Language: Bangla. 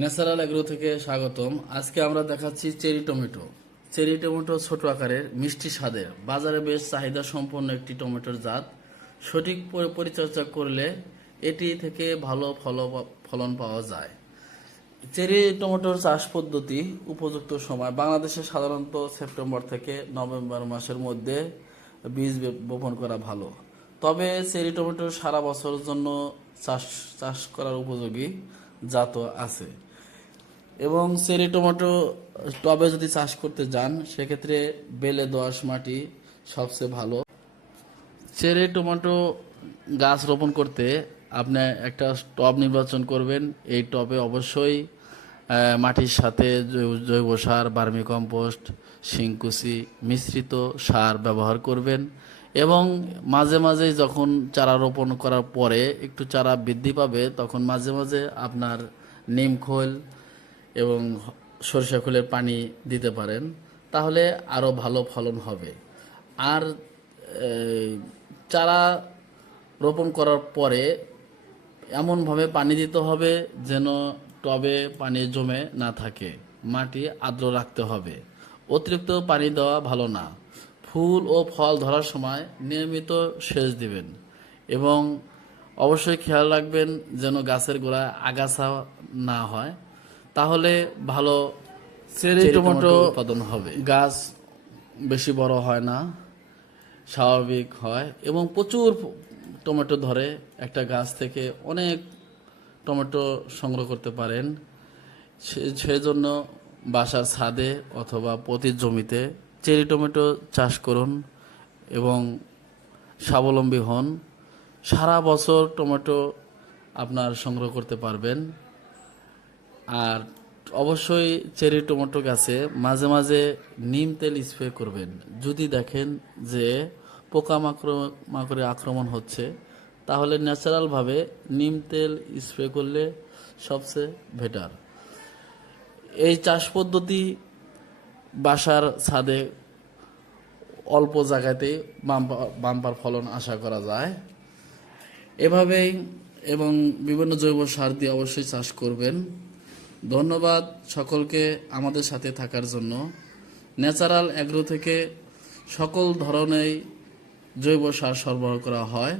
ন্যাচারাল এগ্রো থেকে স্বাগতম। আজকে আমরা দেখাচ্ছি চেরি টমেটো। চেরি টমেটো ছোট আকারের, মিষ্টি স্বাদের, বাজারে বেশ চাহিদা সম্পন্ন একটি টমেটোর জাত। সঠিক পরিচর্যা করলে এটি থেকে ভালো ফলন পাওয়া যায়। চেরি টমেটোর চাষ পদ্ধতি। উপযুক্ত সময় বাংলাদেশে সাধারণত সেপ্টেম্বর থেকে নভেম্বর মাসের মধ্যে বীজ বপন করা ভালো। তবে চেরি টমেটোর সারা বছরের জন্য চাষ করার উপযোগী জাতও আছে। এবং চেরি টমেটো টবে যদি চাষ করতে যান সেক্ষেত্রে বেলে দোআঁশ মাটি সবচেয়ে ভালো। চেরি টমেটো গাছ রোপণ করতে আপনি একটা টব নির্বাচন করবেন। এই টবে অবশ্যই মাটির সাথে জৈব সার, ভার্মি কম্পোস্ট, শিংকুচি মিশ্রিত সার ব্যবহার করবেন। এবং মাঝে মাঝে যখন চারা রোপণ করার পরে একটু চারা বৃদ্ধি পাবে তখন মাঝে মাঝে আপনার নিম খোল এবং সরিষা খোলের পানি দিতে পারেন, তাহলে আরও ভালো ফলন হবে। আর চারা রোপণ করার পরে এমনভাবে পানি দিতে হবে যেন টবে পানি জমে না থাকে, মাটি আর্দ্র রাখতে হবে। অতিরিক্ত পানি দেওয়া ভালো না। ফুল ও ফল ধরার সময় নিয়মিত সেচ দিবেন এবং অবশ্যই খেয়াল রাখবেন যেন গাছের গোড়ায় আগাছা না হয়, তাহলে ভালো চেরি টমেটো উৎপাদন হবে। গাছ বেশি বড় হয় না, স্বাভাবিক হয় এবং প্রচুর টমেটো ধরে। একটা গাছ থেকে অনেক টমেটো সংগ্রহ করতে পারেন। সেজন্য বাসার ছাদে অথবা প্রতি জমিতে চেরি টমেটো চাষ করুন এবং স্বাবলম্বী হন। সারা বছর টমেটো আপনার সংগ্রহ করতে পারবেন। আর অবশ্যই চেরি টমেটো গাছে মাঝে মাঝে নিম তেল স্প্রে করবেন যদি দেখেন যে পোকামাকড়ের আক্রমণ হচ্ছে, তাহলে ন্যাচারালভাবে নিম তেল স্প্রে করলে সবচেয়ে বেটার। এই চাষ পদ্ধতি বাসার ছাদে অল্প জায়গাতেই বাম্পার ফলন আশা করা যায়। এভাবেই এবং বিভিন্ন জৈব সার দিয়ে অবশ্যই চাষ করবেন। ধন্যবাদ সকলকে আমাদের সাথে থাকার জন্য। ন্যাচারাল এগ্রো থেকে সকল ধরনের জৈব সার সরবরাহ করা হয়।